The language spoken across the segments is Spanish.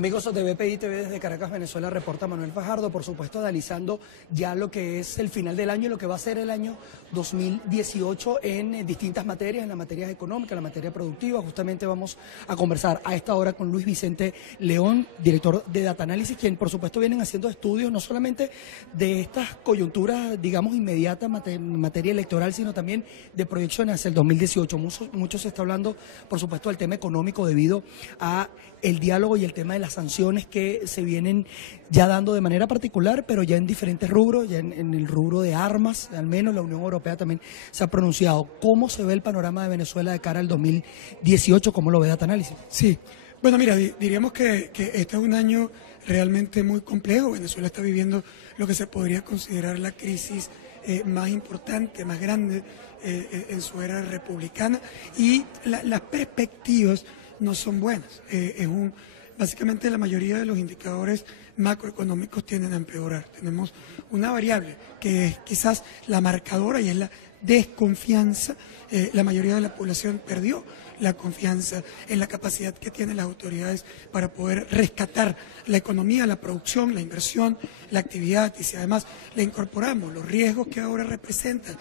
Amigos de BPI TV desde Caracas, Venezuela, reporta Manuel Fajardo, por supuesto analizando ya lo que es el final del año y lo que va a ser el año 2018 en distintas materias, en las materias económicas, en la materia productiva. Justamente vamos a conversar a esta hora con Luis Vicente León, director de Data Análisis, quien por supuesto vienen haciendo estudios no solamente de estas coyunturas, digamos, inmediatas en materia electoral, sino también de proyecciones hacia el 2018. Mucho se está hablando, por supuesto, del tema económico debido a el diálogo y el tema de las sanciones que se vienen ya dando de manera particular, pero ya en diferentes rubros, ya en el rubro de armas, al menos la Unión Europea también se ha pronunciado. ¿Cómo se ve el panorama de Venezuela de cara al 2018? ¿Cómo lo ve Data Análisis? Sí, bueno, mira, diríamos que este es un año realmente muy complejo. Venezuela está viviendo lo que se podría considerar la crisis más importante, más grande en su era republicana, y las perspectivas no son buenas. Básicamente la mayoría de los indicadores macroeconómicos tienden a empeorar. Tenemos una variable que es quizás la marcadora y es la desconfianza. La mayoría de la población perdió la confianza en la capacidad que tienen las autoridades para poder rescatar la economía, la producción, la inversión, la actividad, y si además le incorporamos los riesgos que ahora representan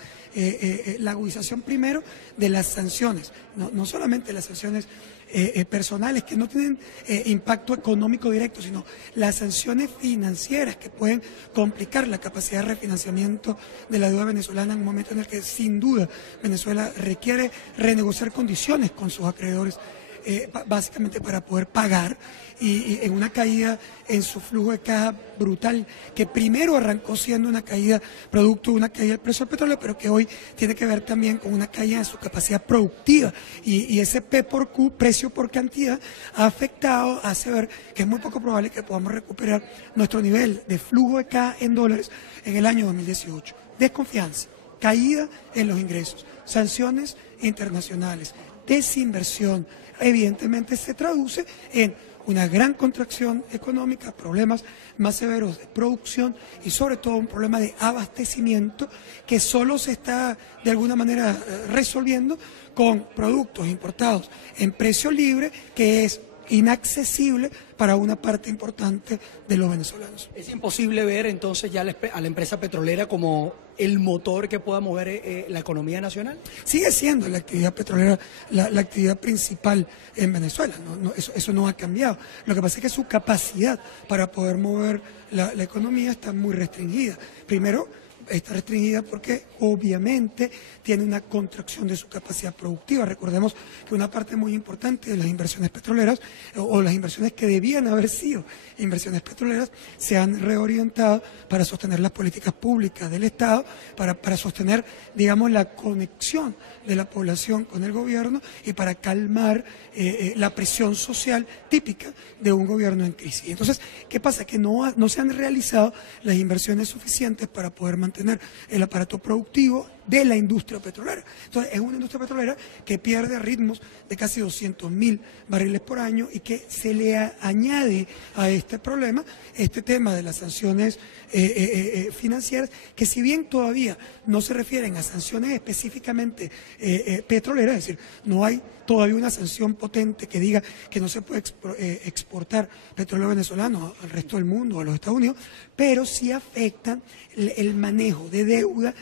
la agudización primero de las sanciones, no solamente las sanciones personales que no tienen impacto económico directo, sino las sanciones financieras que pueden complicar la capacidad de refinanciamiento de la deuda venezolana en un momento en el que sin duda Venezuela requiere renegociar condiciones con sus acreedores, básicamente para poder pagar, y en una caída en su flujo de caja brutal, que primero arrancó siendo una caída producto de una caída del precio del petróleo, pero que hoy tiene que ver también con una caída en su capacidad productiva, y ese P por Q, precio por cantidad, ha afectado, hace ver que es muy poco probable que podamos recuperar nuestro nivel de flujo de caja en dólares en el año 2018. Desconfianza, caída en los ingresos, sanciones internacionales, desinversión, evidentemente se traduce en una gran contracción económica, problemas más severos de producción y sobre todo un problema de abastecimiento que solo se está de alguna manera resolviendo con productos importados en precio libre, que es inaccesible para una parte importante de los venezolanos. Es imposible ver entonces ya a la empresa petrolera como el motor que pueda mover la economía nacional. Sigue siendo la actividad petrolera la actividad principal en Venezuela, eso no ha cambiado. Lo que pasa es que su capacidad para poder mover la economía está muy restringida. Primero, está restringida porque obviamente tiene una contracción de su capacidad productiva. Recordemos que una parte muy importante de las inversiones petroleras o las inversiones que debían haber sido inversiones petroleras se han reorientado para sostener las políticas públicas del Estado, para sostener, digamos, la conexión de la población con el gobierno y para calmar la presión social típica de un gobierno en crisis. Entonces, ¿qué pasa? Que no se han realizado las inversiones suficientes para poder mantener el aparato productivo de la industria petrolera. Entonces, es una industria petrolera que pierde ritmos de casi 200.000 barriles por año y que se le añade a este problema este tema de las sanciones financieras, que si bien todavía no se refieren a sanciones específicamente petroleras, es decir, no hay todavía una sanción potente que diga que no se puede exportar petróleo venezolano al resto del mundo, a los Estados Unidos, pero sí afectan el manejo de deuda,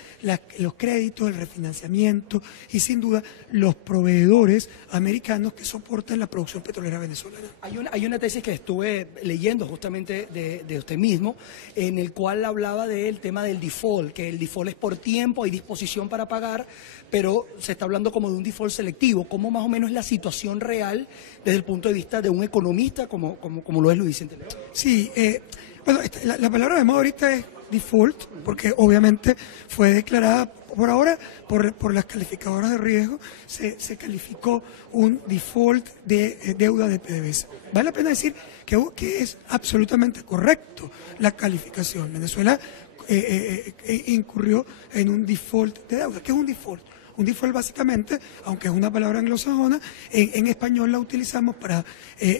los créditos, el refinanciamiento y sin duda los proveedores americanos que soportan la producción petrolera venezolana. Hay una tesis que estuve leyendo justamente de usted mismo, en el cual hablaba del tema del default, que el default es por tiempo, hay disposición para pagar, pero se está hablando como de un default selectivo. ¿Cómo más o menos es la situación real desde el punto de vista de un economista como lo es Luis Vicente León? Sí, bueno, la palabra de moda ahorita es default, porque obviamente fue declarada por ahora por las calificadoras de riesgo, se calificó un default de deuda de PDVSA. Vale la pena decir que es absolutamente correcto la calificación. Venezuela incurrió en un default de deuda. ¿Qué es un default? Un default básicamente, aunque es una palabra anglosajona, en español la utilizamos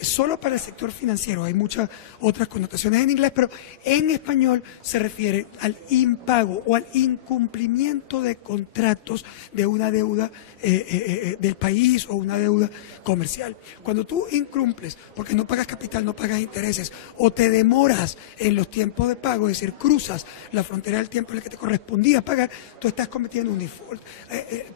solo para el sector financiero. Hay muchas otras connotaciones en inglés, pero en español se refiere al impago o al incumplimiento de contratos de una deuda del país o una deuda comercial. Cuando tú incumples porque no pagas capital, no pagas intereses o te demoras en los tiempos de pago, es decir, cruzas la frontera del tiempo en el que te correspondía pagar, tú estás cometiendo un default.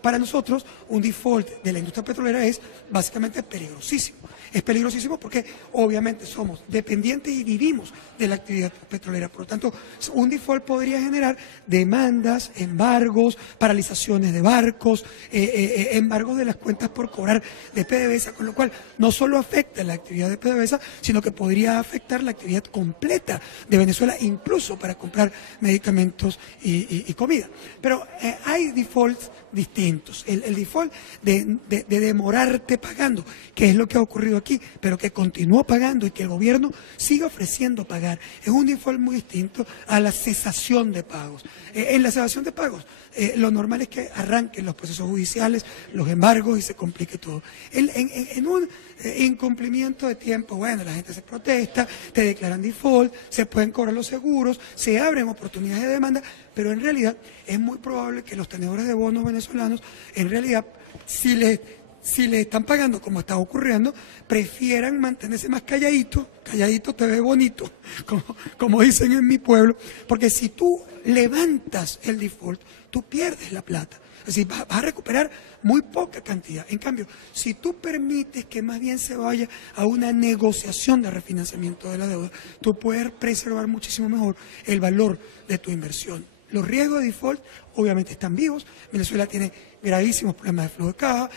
Para nosotros, un default de la industria petrolera es básicamente peligrosísimo. Es peligrosísimo porque obviamente somos dependientes y vivimos de la actividad petrolera. Por lo tanto, un default podría generar demandas, embargos, paralizaciones de barcos, embargos de las cuentas por cobrar de PDVSA, con lo cual no solo afecta la actividad de PDVSA, sino que podría afectar la actividad completa de Venezuela, incluso para comprar medicamentos y comida. Pero hay defaults distintos. El default de demorarte pagando, que es lo que ha ocurrido aquí, pero que continuó pagando y que el gobierno sigue ofreciendo pagar, es un default muy distinto a la cesación de pagos. En la cesación de pagos, lo normal es que arranquen los procesos judiciales, los embargos y se complique todo. En un incumplimiento de tiempo, bueno, la gente se protesta, te declaran default, se pueden cobrar los seguros, se abren oportunidades de demanda, pero en realidad es muy probable que los tenedores de bonos venezolanos, en realidad, si le están pagando como está ocurriendo, prefieran mantenerse más calladitos, calladito te ve bonito, como dicen en mi pueblo, porque si tú levantas el default, tú pierdes la plata. Es decir, vas a recuperar muy poca cantidad. En cambio, si tú permites que más bien se vaya a una negociación de refinanciamiento de la deuda, tú puedes preservar muchísimo mejor el valor de tu inversión. Los riesgos de default obviamente están vivos. Venezuela tiene gravísimos problemas de flujo de caja,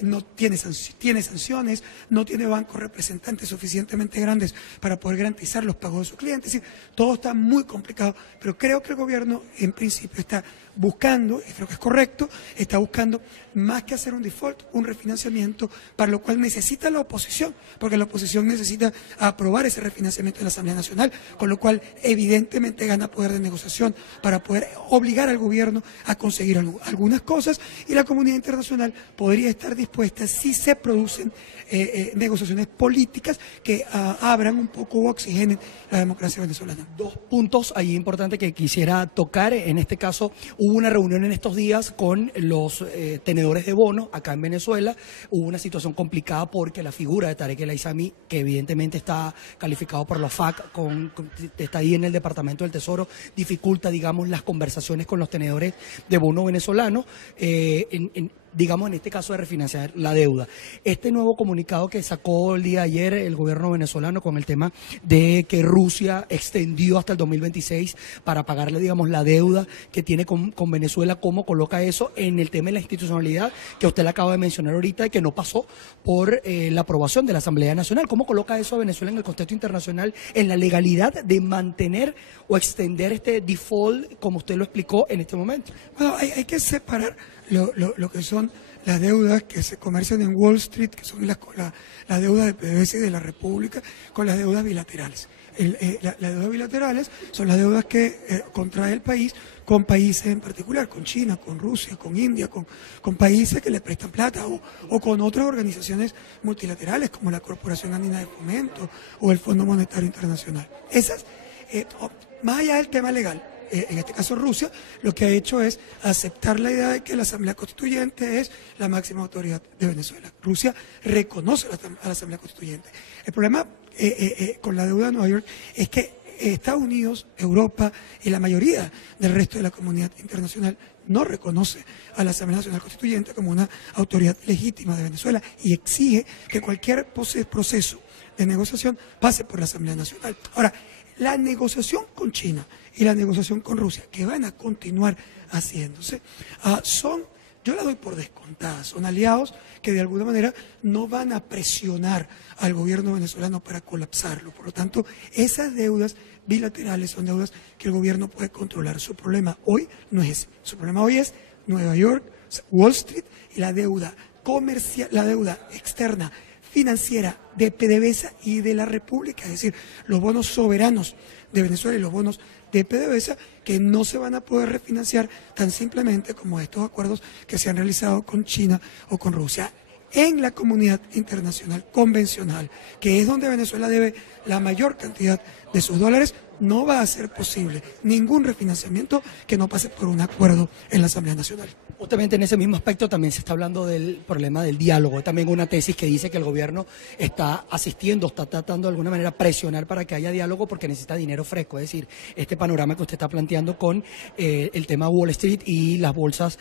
no tiene sanciones, no tiene bancos representantes suficientemente grandes para poder garantizar los pagos de sus clientes. Es decir, todo está muy complicado, pero creo que el gobierno en principio está buscando, y creo que es correcto, está buscando más que hacer un default, un refinanciamiento, para lo cual necesita la oposición, porque la oposición necesita aprobar ese refinanciamiento en la Asamblea Nacional, con lo cual evidentemente gana poder de negociación para poder obligar al gobierno a conseguir algunas cosas, y la comunidad internacional podría estar dispuesta si se producen negociaciones políticas que abran un poco o oxigenen la democracia venezolana. Dos puntos ahí importantes que quisiera tocar. En este caso, hubo una reunión en estos días con los tenedores de bonos acá en Venezuela. Hubo una situación complicada porque la figura de Tarek El Aissami, que evidentemente está calificado por la FAC, está ahí en el Departamento del Tesoro, dificulta, digamos, las conversaciones con los tenedores de bonos venezolanos, digamos, en este caso de refinanciar la deuda. Este nuevo comunicado que sacó el día de ayer el gobierno venezolano con el tema de que Rusia extendió hasta el 2026 para pagarle, digamos, la deuda que tiene con Venezuela, ¿cómo coloca eso en el tema de la institucionalidad que usted le acaba de mencionar ahorita y que no pasó por la aprobación de la Asamblea Nacional? ¿Cómo coloca eso a Venezuela en el contexto internacional, en la legalidad de mantener o extender este default, como usted lo explicó en este momento? Bueno, hay que separar lo que son las deudas que se comercian en Wall Street, que son las deudas de PDVSA y de la República, con las deudas bilaterales. Las deudas bilaterales son las deudas que contrae el país con países en particular, con China, con Rusia, con India, con países que le prestan plata o con otras organizaciones multilaterales como la Corporación Andina de Fomento o el Fondo Monetario Internacional. Esas, más allá del tema legal, en este caso Rusia, lo que ha hecho es aceptar la idea de que la Asamblea Constituyente es la máxima autoridad de Venezuela. Rusia reconoce a la Asamblea Constituyente. El problema con la deuda de Nueva York es que Estados Unidos, Europa y la mayoría del resto de la comunidad internacional no reconoce a la Asamblea Nacional Constituyente como una autoridad legítima de Venezuela y exige que cualquier proceso de negociación pase por la Asamblea Nacional. Ahora, la negociación con China y la negociación con Rusia, que van a continuar haciéndose, yo la doy por descontada, son aliados que de alguna manera no van a presionar al gobierno venezolano para colapsarlo. Por lo tanto, esas deudas bilaterales son deudas que el gobierno puede controlar. Su problema hoy no es ese. Su problema hoy es Nueva York, Wall Street y la deuda comercial, la deuda externa financiera de PDVSA y de la República, es decir, los bonos soberanos de Venezuela y los bonos de PDVSA, que no se van a poder refinanciar tan simplemente como estos acuerdos que se han realizado con China o con Rusia. En la comunidad internacional convencional, que es donde Venezuela debe la mayor cantidad de sus dólares, no va a ser posible ningún refinanciamiento que no pase por un acuerdo en la Asamblea Nacional. Justamente en ese mismo aspecto también se está hablando del problema del diálogo. También una tesis que dice que el gobierno está asistiendo, está tratando de alguna manera presionar para que haya diálogo porque necesita dinero fresco. Es decir, este panorama que usted está planteando con el tema Wall Street y las bolsas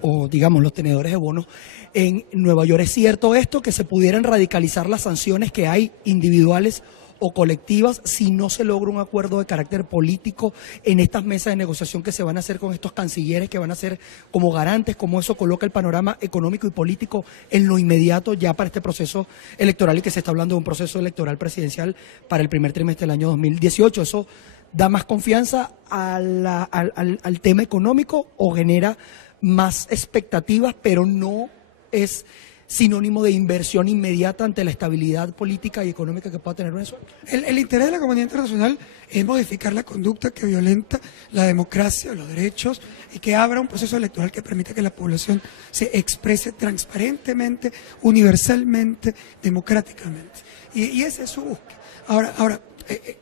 o digamos los tenedores de bonos en Nueva York. ¿Es cierto esto, que se pudieran radicalizar las sanciones que hay individuales o colectivas si no se logra un acuerdo de carácter político en estas mesas de negociación que se van a hacer con estos cancilleres que van a ser como garantes? ¿Cómo eso coloca el panorama económico y político en lo inmediato ya para este proceso electoral, y que se está hablando de un proceso electoral presidencial para el primer trimestre del año 2018? ¿Eso da más confianza al tema económico o genera más expectativas, pero no es sinónimo de inversión inmediata ante la estabilidad política y económica que pueda tener Venezuela? El interés de la comunidad internacional es modificar la conducta que violenta la democracia, los derechos, y que abra un proceso electoral que permita que la población se exprese transparentemente, universalmente, democráticamente. Y esa es su búsqueda. Ahora,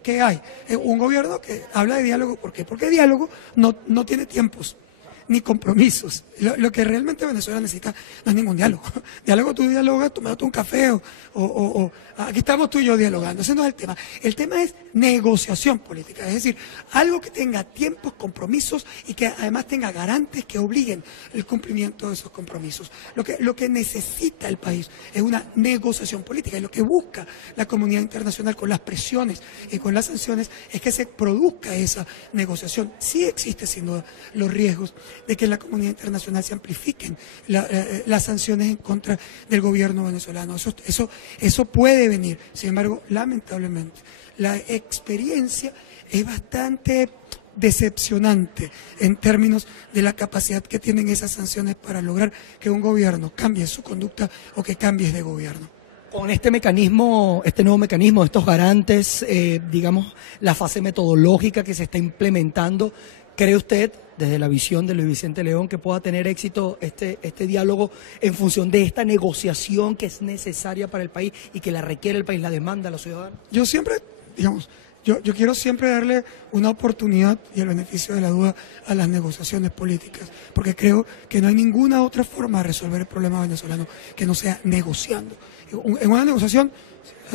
¿qué hay? Un gobierno que habla de diálogo. ¿Por qué? Porque el diálogo no tiene tiempos ni compromisos. Lo que realmente Venezuela necesita no es ningún diálogo. Diálogo, tú dialogas tomándote un café o aquí estamos tú y yo dialogando. Ese no es el tema. El tema es negociación política, es decir, algo que tenga tiempos, compromisos y que además tenga garantes que obliguen el cumplimiento de esos compromisos. Lo que necesita el país es una negociación política, y lo que busca la comunidad internacional con las presiones y con las sanciones es que se produzca esa negociación. Sí existe sin duda los riesgos de que en la comunidad internacional se amplifiquen las sanciones en contra del gobierno venezolano. Eso puede venir. Sin embargo, lamentablemente, la experiencia es bastante decepcionante en términos de la capacidad que tienen esas sanciones para lograr que un gobierno cambie su conducta o que cambie de gobierno. Con este mecanismo, este nuevo mecanismo, estos garantes, digamos, la fase metodológica que se está implementando, ¿cree usted, desde la visión de Luis Vicente León, que pueda tener éxito este diálogo en función de esta negociación que es necesaria para el país y que la requiere el país, la demanda a los ciudadanos? Yo siempre, digamos, yo quiero siempre darle una oportunidad y el beneficio de la duda a las negociaciones políticas, porque creo que no hay ninguna otra forma de resolver el problema venezolano que no sea negociando. En una negociación,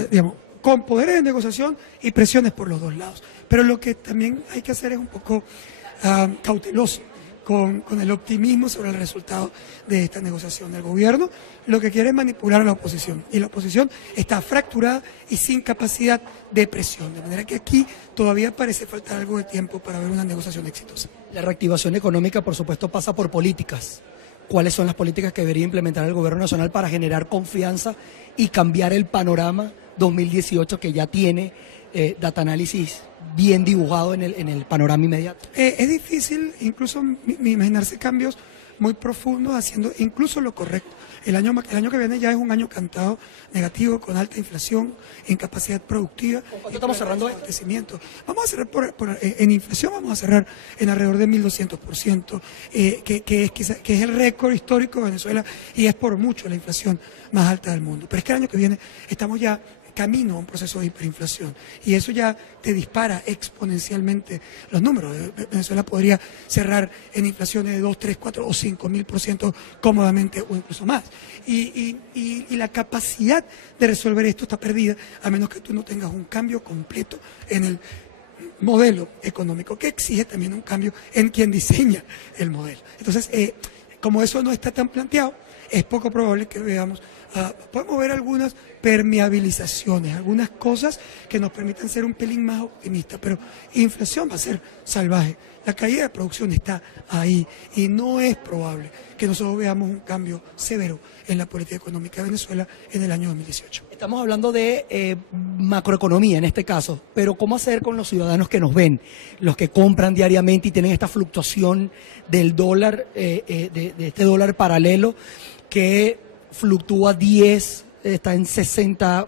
digamos, con poderes de negociación y presiones por los dos lados. Pero lo que también hay que hacer es un poco cauteloso con el optimismo sobre el resultado de esta negociación. El gobierno lo que quiere es manipular a la oposición, y la oposición está fracturada y sin capacidad de presión, de manera que aquí todavía parece faltar algo de tiempo para ver una negociación exitosa. La reactivación económica, por supuesto, pasa por políticas. ¿Cuáles son las políticas que debería implementar el gobierno nacional para generar confianza y cambiar el panorama 2018 que ya tiene Data Analysis bien dibujado en el panorama inmediato? Es difícil incluso imaginarse cambios muy profundos haciendo incluso lo correcto. El año que viene ya es un año cantado negativo, con alta inflación, incapacidad productiva. ¿Cuánto estamos cerrando esto? Vamos a cerrar en inflación, vamos a cerrar en alrededor de 1.200%, que es el récord histórico de Venezuela, y es por mucho la inflación más alta del mundo. Pero es que el año que viene estamos ya camino a un proceso de hiperinflación, y eso ya te dispara exponencialmente los números. Venezuela podría cerrar en inflaciones de 2, 3, 4 o 5.000% cómodamente, o incluso más. Y la capacidad de resolver esto está perdida a menos que tú no tengas un cambio completo en el modelo económico, que exige también un cambio en quien diseña el modelo. Entonces, como eso no está tan planteado, es poco probable que veamos, podemos ver algunas permeabilizaciones, algunas cosas que nos permitan ser un pelín más optimistas, pero inflación va a ser salvaje. La caída de producción está ahí y no es probable que nosotros veamos un cambio severo en la política económica de Venezuela en el año 2018. Estamos hablando de macroeconomía en este caso, pero ¿cómo hacer con los ciudadanos que nos ven, los que compran diariamente y tienen esta fluctuación del dólar, de este dólar paralelo que fluctúa 10, está en 60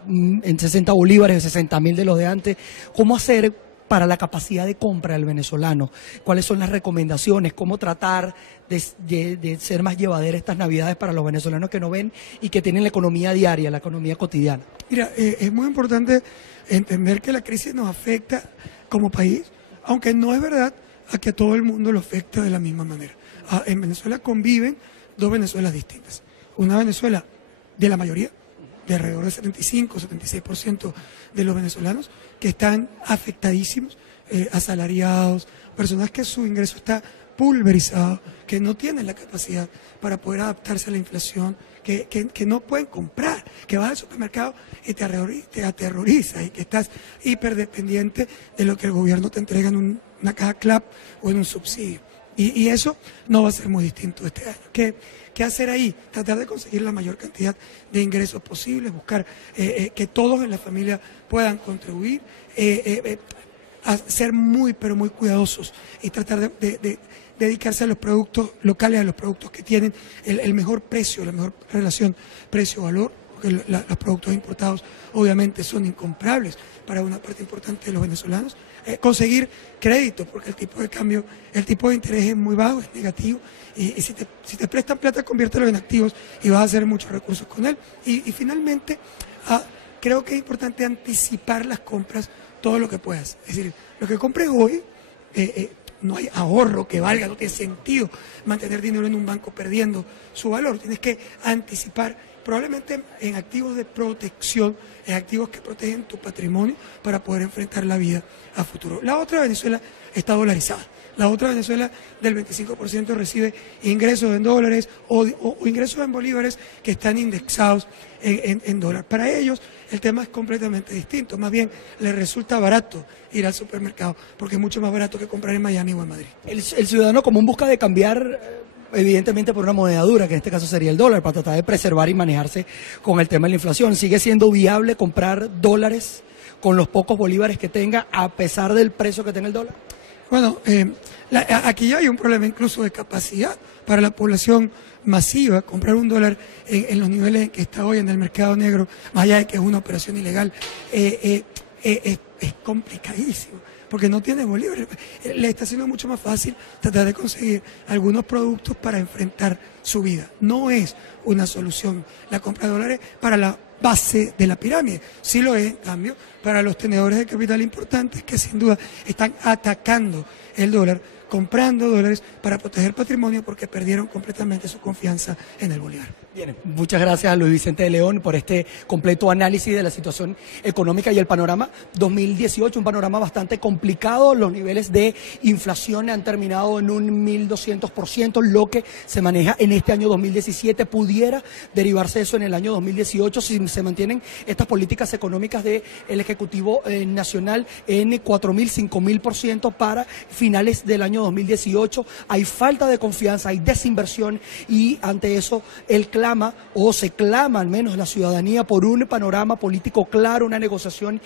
bolívares, 60.000 de los de antes. ¿Cómo hacer para la capacidad de compra del venezolano? ¿Cuáles son las recomendaciones? ¿Cómo tratar de ser más llevadera estas Navidades para los venezolanos que no ven y que tienen la economía diaria, la economía cotidiana? Mira, es muy importante entender que la crisis nos afecta como país, aunque no es verdad a que a todo el mundo lo afecta de la misma manera. En Venezuela conviven dos Venezuelas distintas. Una Venezuela de la mayoría, de alrededor del 75-76% de los venezolanos, que están afectadísimos, asalariados, personas que su ingreso está pulverizado, que no tienen la capacidad para poder adaptarse a la inflación, que no pueden comprar, que vas al supermercado y te aterroriza y que estás hiperdependiente de lo que el gobierno te entrega en una caja CLAP o en un subsidio. Y eso no va a ser muy distinto este año. ¿Qué hacer ahí? Tratar de conseguir la mayor cantidad de ingresos posibles, buscar que todos en la familia puedan contribuir, a ser muy, pero muy cuidadosos y tratar de dedicarse a los productos locales, a los productos que tienen el mejor precio, la mejor relación precio-valor, porque los productos importados obviamente son incomprables para una parte importante de los venezolanos. Conseguir crédito, porque el tipo de cambio, el tipo de interés es muy bajo, es negativo, y si te prestan plata, conviértelo en activos y vas a hacer muchos recursos con él. Y finalmente, creo que es importante anticipar las compras todo lo que puedas. Es decir, lo que compres hoy, no hay ahorro que valga, no tiene sentido mantener dinero en un banco perdiendo su valor. Tienes que anticipar, probablemente en activos de protección, en activos que protegen tu patrimonio para poder enfrentar la vida a futuro. La otra Venezuela está dolarizada. La otra Venezuela del 25% recibe ingresos en dólares o ingresos en bolívares que están indexados en dólar. Para ellos el tema es completamente distinto. Más bien les resulta barato ir al supermercado porque es mucho más barato que comprar en Miami o en Madrid. El ciudadano común busca de cambiar, evidentemente, por una moneda dura, que en este caso sería el dólar, para tratar de preservar y manejarse con el tema de la inflación. ¿Sigue siendo viable comprar dólares con los pocos bolívares que tenga, a pesar del precio que tenga el dólar? Bueno, aquí ya hay un problema incluso de capacidad para la población masiva. Comprar un dólar en los niveles en que está hoy en el mercado negro, más allá de que es una operación ilegal, es complicadísimo, porque no tiene bolívares. Le está siendo mucho más fácil tratar de conseguir algunos productos para enfrentar su vida. No es una solución la compra de dólares para la base de la pirámide. Sí lo es, en cambio, para los tenedores de capital importantes que sin duda están atacando el dólar, comprando dólares para proteger patrimonio porque perdieron completamente su confianza en el bolívar. Bien, muchas gracias a Luis Vicente de León por este completo análisis de la situación económica y el panorama 2018, un panorama bastante complicado. Los niveles de inflación han terminado en un 1.200%, lo que se maneja en este año 2017. Pudiera derivarse eso en el año 2018 si se mantienen estas políticas económicas del Ejecutivo Nacional en 4.000, 5.000% para finales del año 2018. Hay falta de confianza, hay desinversión y ante eso se clama al menos la ciudadanía por un panorama político claro, una negociación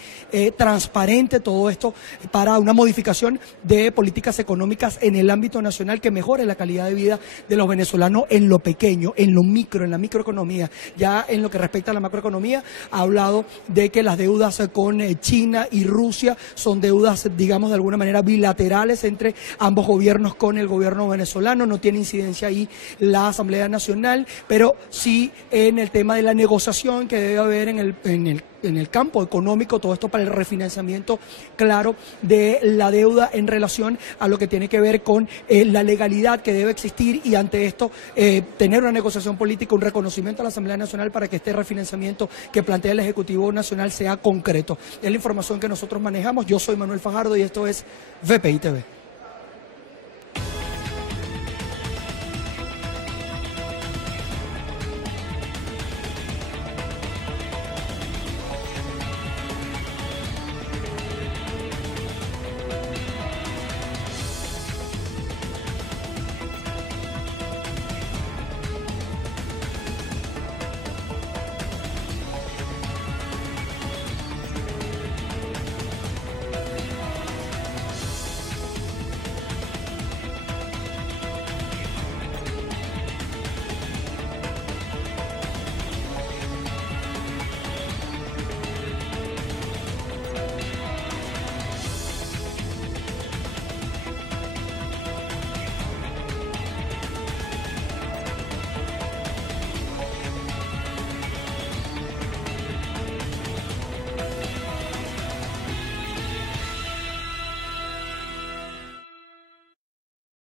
transparente, todo esto para una modificación de políticas económicas en el ámbito nacional que mejore la calidad de vida de los venezolanos en lo pequeño, en lo micro, en la microeconomía. Ya en lo que respecta a la macroeconomía, ha hablado de que las deudas con China y Rusia son deudas, digamos, de alguna manera bilaterales entre ambos gobiernos con el gobierno venezolano. No tiene incidencia ahí la Asamblea Nacional, pero sí en el tema de la negociación que debe haber en el campo económico, todo esto para el refinanciamiento claro de la deuda en relación a lo que tiene que ver con la legalidad que debe existir y ante esto tener una negociación política, un reconocimiento a la Asamblea Nacional para que este refinanciamiento que plantea el Ejecutivo Nacional sea concreto. Es la información que nosotros manejamos. Yo soy Manuel Fajardo y esto es VPI TV.